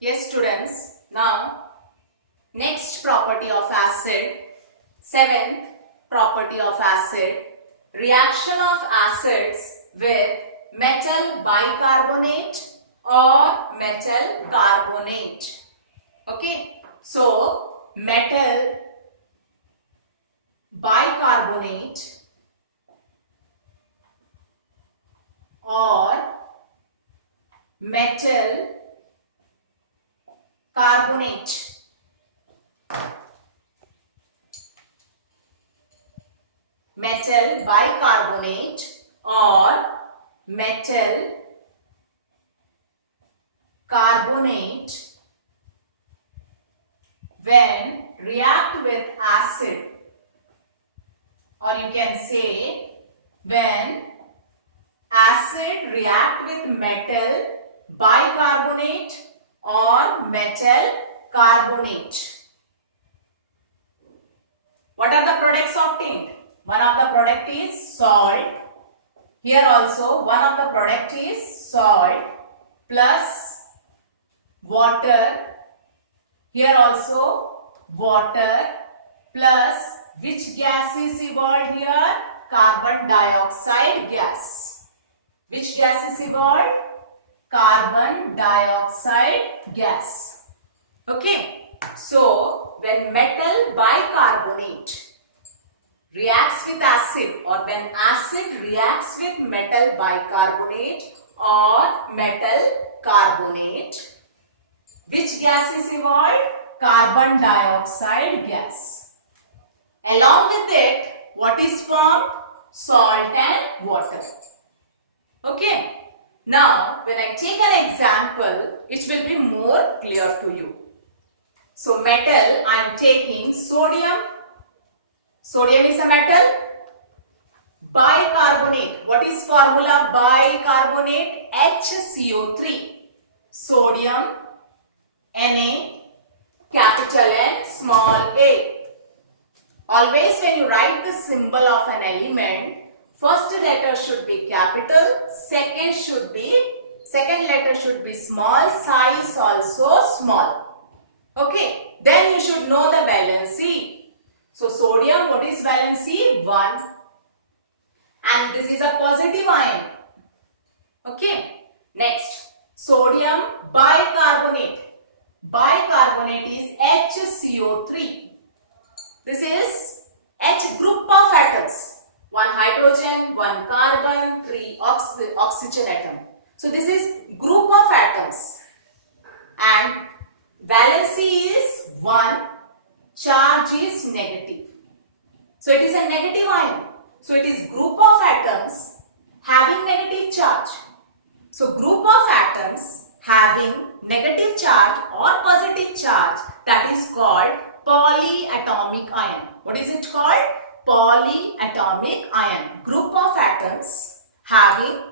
Yes, students. Now, next property of acid, seventh property of acid, reaction of acids with metal bicarbonate or metal carbonate. Okay, so metal bicarbonate or metal carbonate. Metal bicarbonate or metal carbonate when react with acid, or you can say when acid react with metal bicarbonate or metal carbonate. What are the products obtained? One of the product is salt. Here also one of the product is salt plus water. Here also water plus which gas is evolved here? Carbon dioxide gas. Which gas is evolved? Carbon dioxide gas. Okay. So when metal bicarbonate reacts with acid, or when acid reacts with metal bicarbonate or metal carbonate, which gas is evolved? Carbon dioxide gas. Along with it, what is formed? Salt and water. Okay. Now, when I take an example, it will be more clear to you. So, metal, I am taking sodium. Sodium is a metal. Bicarbonate. What is formula? Bicarbonate HCO3. Sodium, Na, capital N, small a. Always when you write the symbol of an element, first letter should be capital, second letter should be small, size also small. Okay, then you should know the valency. So sodium, what is valency? 1. And this is a positive ion. Okay, next sodium bicarbonate. Bicarbonate is HCO3. This is H group of atoms. 1 hydrogen, 1 carbon, 3 oxygen atom. So this is group of atoms. And valency is 1. Charge is negative. So it is a negative ion. So it is group of atoms having negative charge. So group of atoms having negative charge or positive charge, that is called polyatomic ion. What is it called? Polyatomic ion. Group of atoms having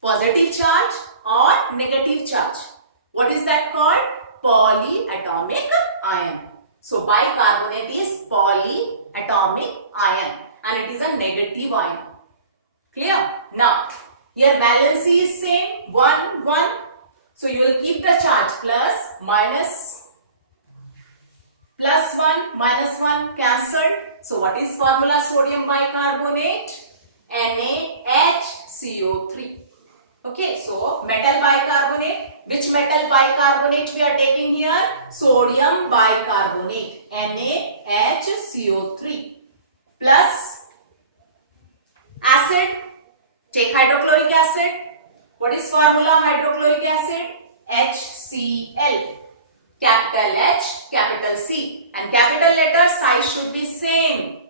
positive charge or negative charge. What is that called? Polyatomic ion. So bicarbonate is polyatomic ion and it is a negative ion. Clear? Now, here valency is same, 1, 1. So you will keep the charge plus, minus, plus 1, minus 1 cancelled. So what is formula sodium bicarbonate? NaHCO3. Okay, so metal bicarbonate. Which metal bicarbonate we are taking here? Sodium bicarbonate, NaHCO3 plus acid. Take hydrochloric acid. What is formula hydrochloric acid? HCl. Capital H, capital C. And capital letter size should be same.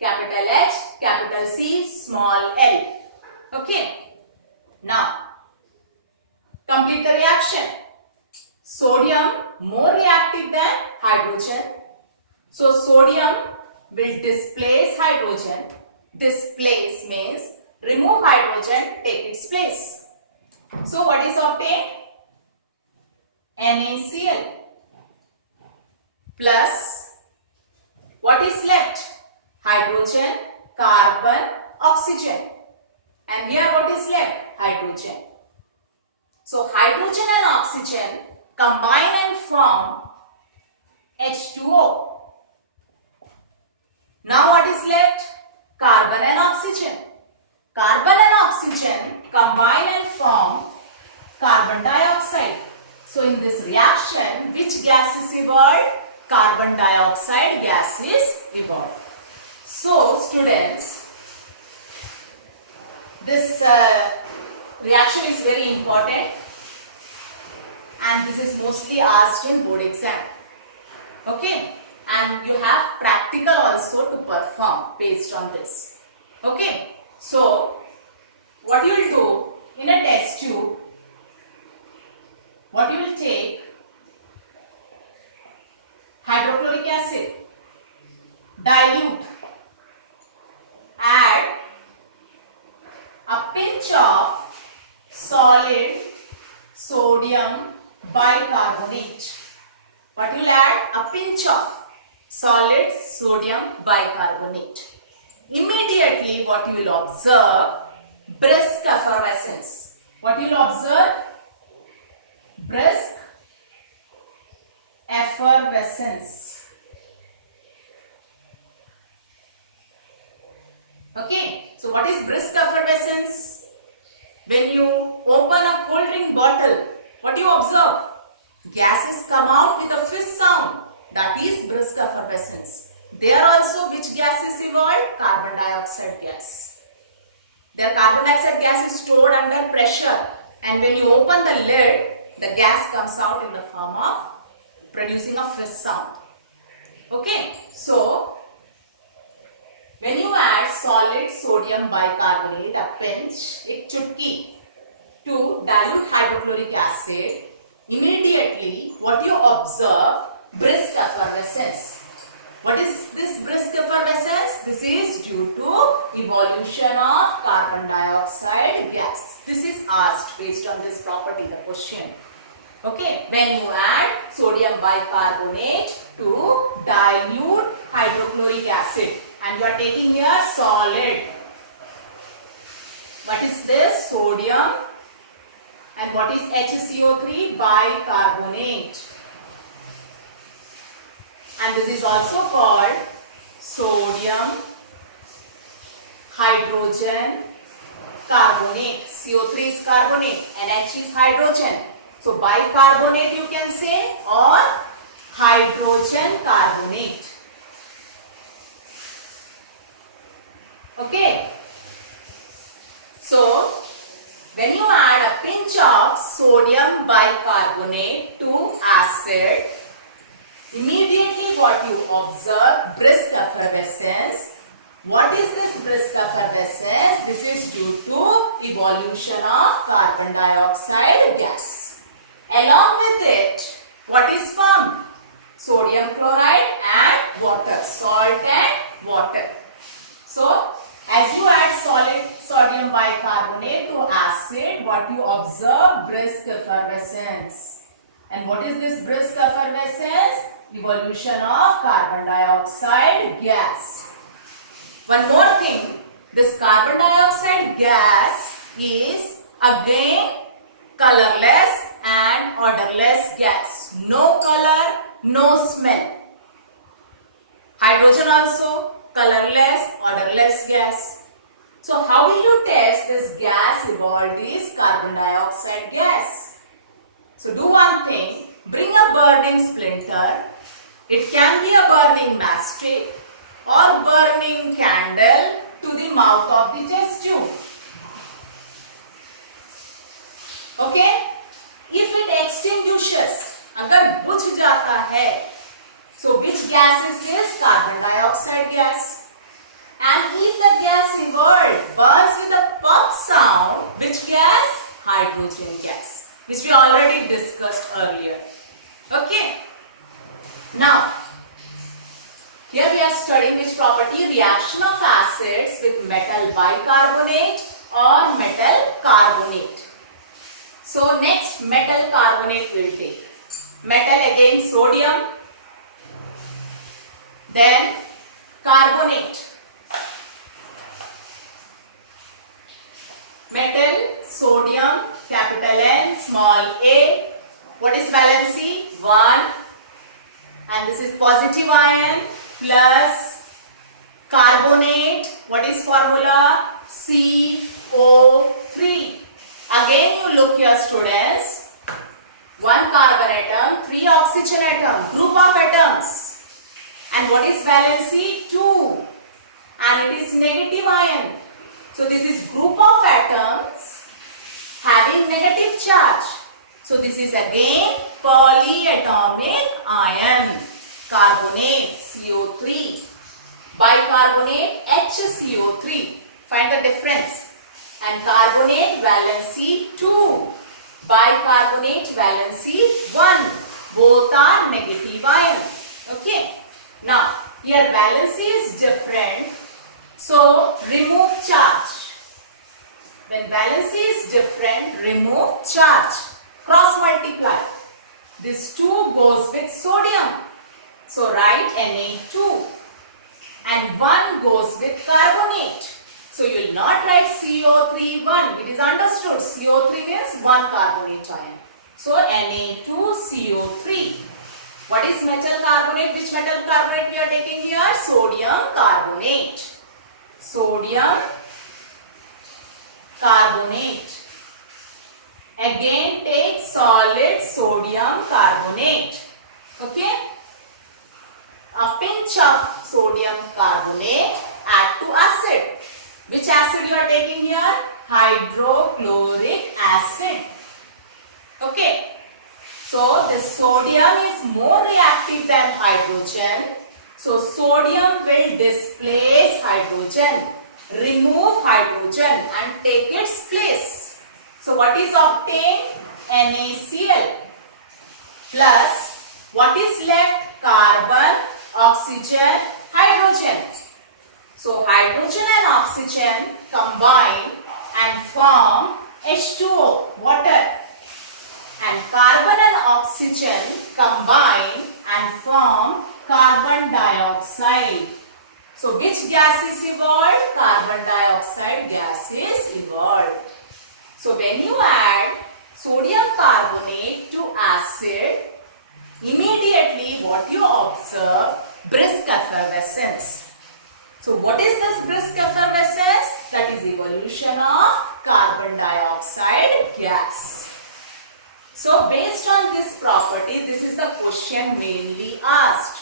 Capital H, capital C, small l. Okay. Now, complete the reaction. Sodium more reactive than hydrogen. So, sodium will displace hydrogen. Displace means remove hydrogen, take its place. So, what is obtained? NaCl plus what is left? Hydrogen, carbon, oxygen. And here what is left? Hydrogen. So hydrogen and oxygen combine and form H2O. Now what is left? Carbon and oxygen. Carbon and oxygen combine and form carbon dioxide. So in this reaction, which gas is evolved? Carbon dioxide gas is evolved. So students, this reaction is very important and this is mostly asked in board exam. Okay, and you have practical also to perform based on this. Okay, so what you will do in a test tube, what you will take? Hydrochloric acid, dilute, add a pinch of solid sodium bicarbonate. What you will add? A pinch of solid sodium bicarbonate. Immediately what you will observe? Brisk effervescence. What you will observe? Brisk effervescence. Okay, so what is brisk effervescence? When you open a cold drink bottle, what do you observe? Gases come out with a fizz sound. That is brisk effervescence. There also which gas is evolved? Carbon dioxide gas. Their carbon dioxide gas is stored under pressure, and when you open the lid, the gas comes out in the form of producing a fizz sound. Okay, so when you add solid sodium bicarbonate, a pinch, a chutki, to dilute hydrochloric acid, immediately what you observe? Brisk effervescence. What is this brisk effervescence? This is due to evolution of carbon dioxide gas. This is asked based on this property, the question. Okay, when you add sodium bicarbonate to dilute hydrochloric acid and you are taking here solid. What is this? Sodium. And what is HCO3? Bicarbonate. And this is also called sodium hydrogen carbonate. CO3 is carbonate and H is hydrogen. So bicarbonate you can say, or hydrogen carbonate. Okay. So when you add a pinch of sodium bicarbonate to acid, immediately what you observe? Brisk effervescence. What is this brisk effervescence? This is due to evolution of carbon dioxide gas. Along with it, what is formed? Sodium chloride and water, salt and water. So, as you add solid sodium bicarbonate to acid, what you observe? Brisk effervescence. And what is this brisk effervescence? Evolution of carbon dioxide gas. One more thing, this carbon dioxide gas is again colorless and odorless gas. No color, no smell. Hydrogen also colorless, odorless gas. So how will you test this gas evolved is carbon dioxide gas? So do one thing, bring a burning splinter. It can be a burning matchstick or burning candle to the mouth of the test tube. Okay? If it extinguishes, अगर बुझ जाता है, so which gas is this? Carbon dioxide gas. And if the gas evolved burns with a pop sound, which gas? Hydrogen gas, which we already discussed earlier. Okay? Now, here we are studying which property? Reaction of acids with metal bicarbonate or metal carbonate. So next metal carbonate will take. Metal again sodium, then carbonate. Metal, sodium, capital N, small a. What is valency? 1 and this is positive ion plus carbonate. What is formula? CO3. Again you look here students, one carbon atom, three oxygen atom, group of atoms. And what is valency? 2. And it is negative ion. So this is group of atoms having negative charge. So this is again polyatomic ion. Carbonate CO3. Bicarbonate HCO3. Find the difference. And carbonate valency 2. Bicarbonate valency 1. Both are negative ion. Okay. Now, here valency is different. So, remove charge. When valency is different, remove charge. Cross multiply. This 2 goes with sodium. So, write Na2. And 1 goes with carbonate. So, you will not write CO3 1. It is understood. CO3 means 1 carbonate ion. So, Na2CO3. What is metal carbonate? Which metal carbonate we are taking here? Sodium carbonate. Sodium carbonate. Again take solid sodium carbonate. Okay. A pinch of sodium carbonate, add to acid. Which acid you are taking here? Hydrochloric acid. Okay. So this sodium is more reactive than hydrogen. So sodium will displace hydrogen, remove hydrogen and take its place. So what is obtained? NaCl plus what is left? Carbon, oxygen, hydrogen. So hydrogen and oxygen combine and form H2O, water. And carbon and oxygen combine and form carbon dioxide. So which gas is evolved? Carbon dioxide gas is evolved. So when you add sodium carbonate to acid, immediately what you observe? Brisk effervescence. So what is this brisk effervescence? That is evolution of carbon dioxide gas. So based on this property, this is the question mainly asked.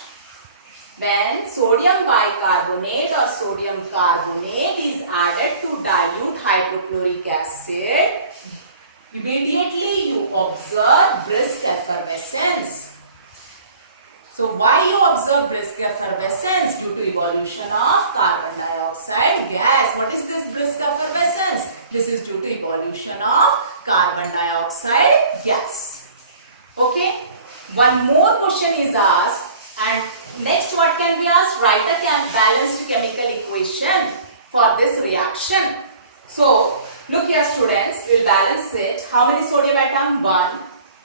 When sodium bicarbonate or sodium carbonate is added to dilute hydrochloric acid, immediately you observe brisk effervescence. So why you observe brisk effervescence? Due to evolution of carbon dioxide gas. What is this brisk effervescence? This is due to evolution of carbon dioxide gas. Okay. One more question is asked, and next what can be asked? Write a balanced chemical equation for this reaction. So look here students, we will balance it. How many sodium atom? 1.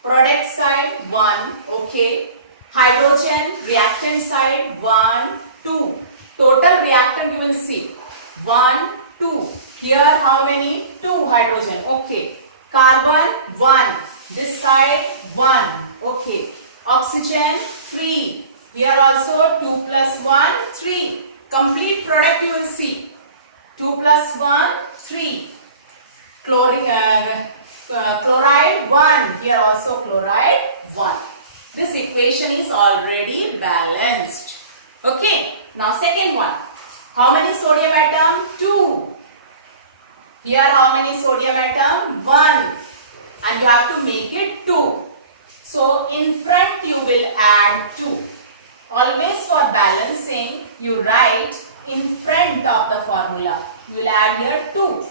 Product side 1. Okay. Hydrogen reactant side 1, 2. Total reactant you will see 1, 2. Here how many? 2 hydrogen. Okay. Carbon 1. This side 1. Okay. Oxygen 3. Here also 2 plus 1, 3. Complete product you will see. 2 plus 1, 3. Chloride 1. Here also chloride 1. This equation is already balanced. Okay. Now second one. How many sodium atom? 2. Here how many sodium atom? 1. And you have to make it 2. So in front you will add 2. Always for balancing you write in front of the formula. You will add here 2.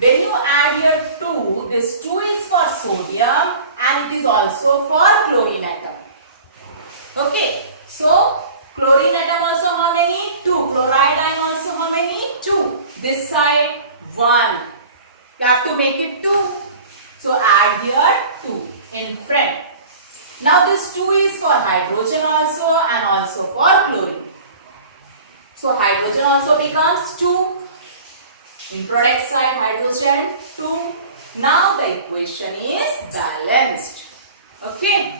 When you add here 2, this 2 is for sodium and it is also for chlorine atom. Okay. So chlorine atom also how many? 2. Chloride ion also how many? 2. This side 1. You have to make it 2. So add here 2 in front. Now this 2 is for hydrogen also and also for chlorine. So hydrogen also becomes 2. In product side hydrogen 2. Now the equation is balanced. Okay.